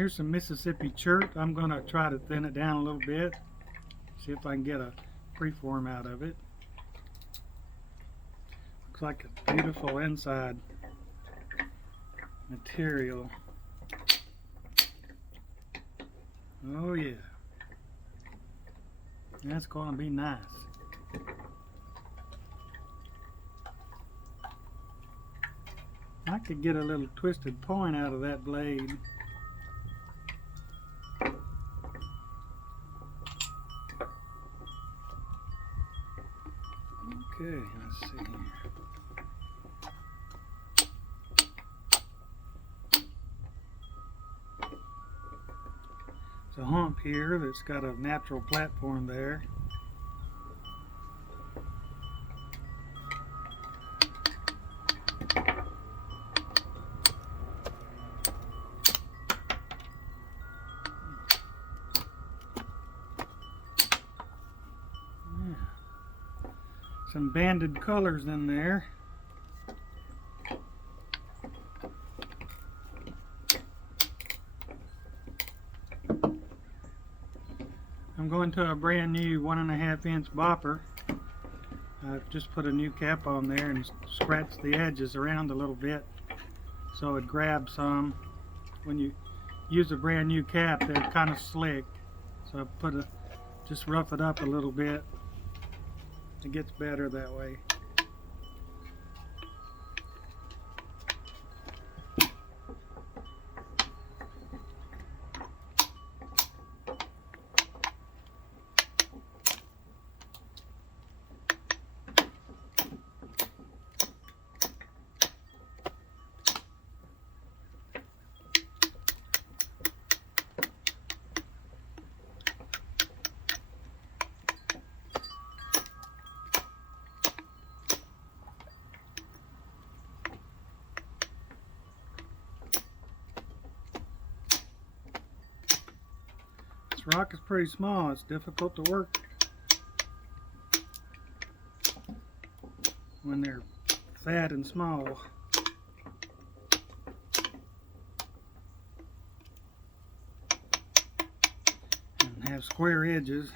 Here's some Mississippi chert. I'm going to try to thin it down a little bit. See if I can get a preform out of it. Looks like a beautiful inside material. Oh yeah. That's going to be nice. I could get a little twisted point out of that blade. Okay, let's see here. There's a hump here that's got a natural platform there. Some banded colors in there. I'm going to a brand new 1.5 inch bopper. I've just put a new cap on there and scratched the edges around a little bit so it grabs some. When you use a brand new cap, they're kind of slick, so I just rough it up a little bit. It gets better that way. This rock is pretty small. It's difficult to work when they're fat and small. And have square edges.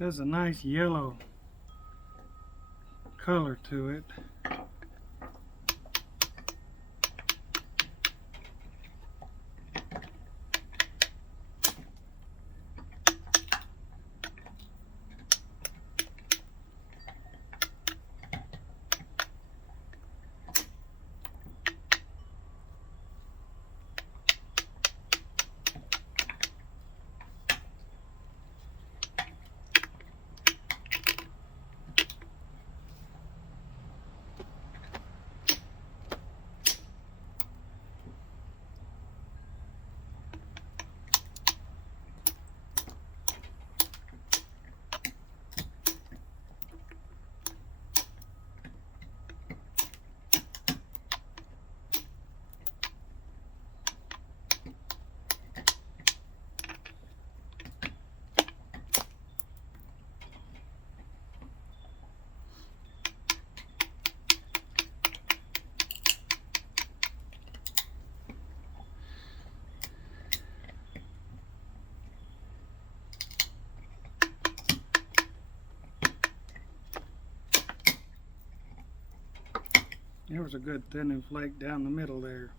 It has a nice yellow color to it. There was a good thinning flake down the middle there.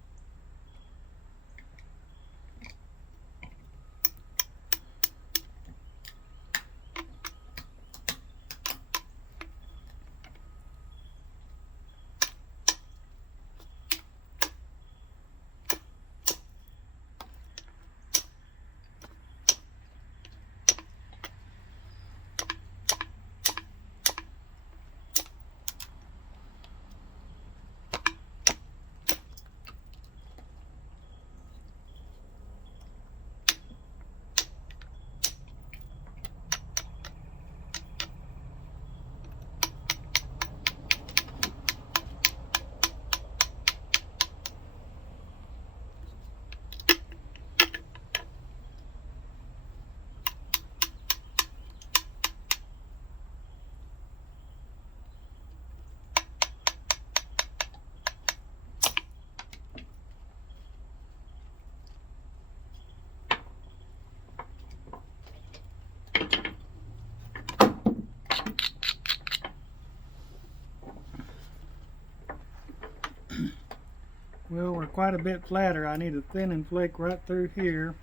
Well, we're quite a bit flatter. I need a thinning flake right through here.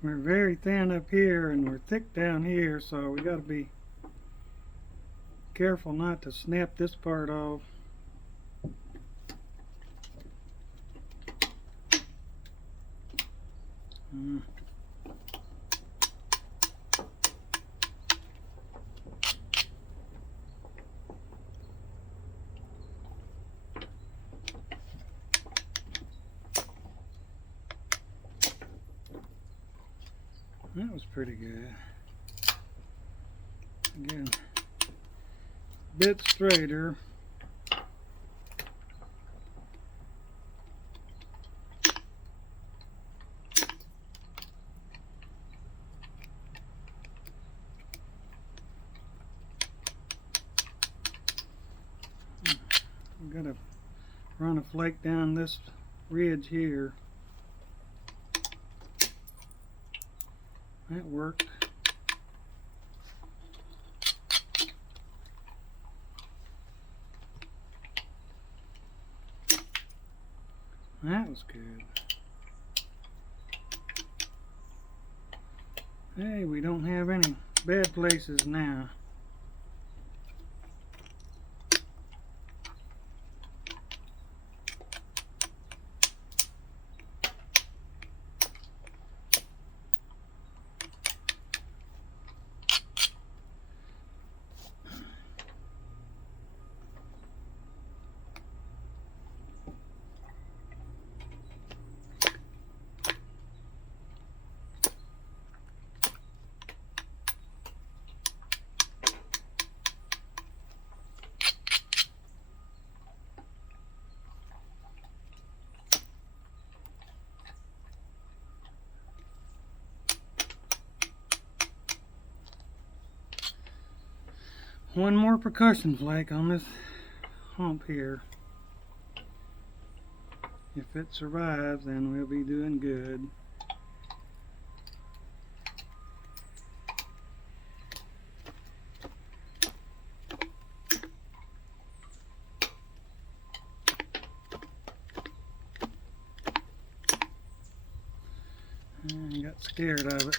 We're very thin up here and we're thick down here, so we got to be careful not to snap this part off. That was pretty good. Again, a bit straighter. I'm gonna run a flake down this ridge here. That worked. That was good. Hey, we don't have any bad places now. One more percussion flake on this hump here. If it survives, then we'll be doing good. And got scared of it.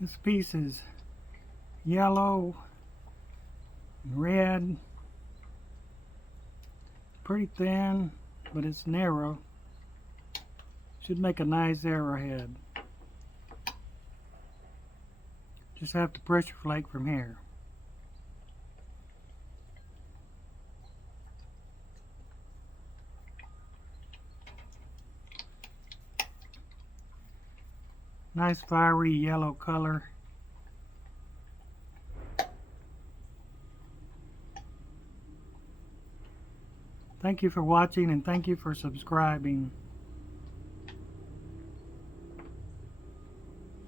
This piece is yellow and red, pretty thin, but it's narrow. Should make a nice arrowhead. Just have to pressure flake from here. Nice fiery yellow color. Thank you for watching and thank you for subscribing.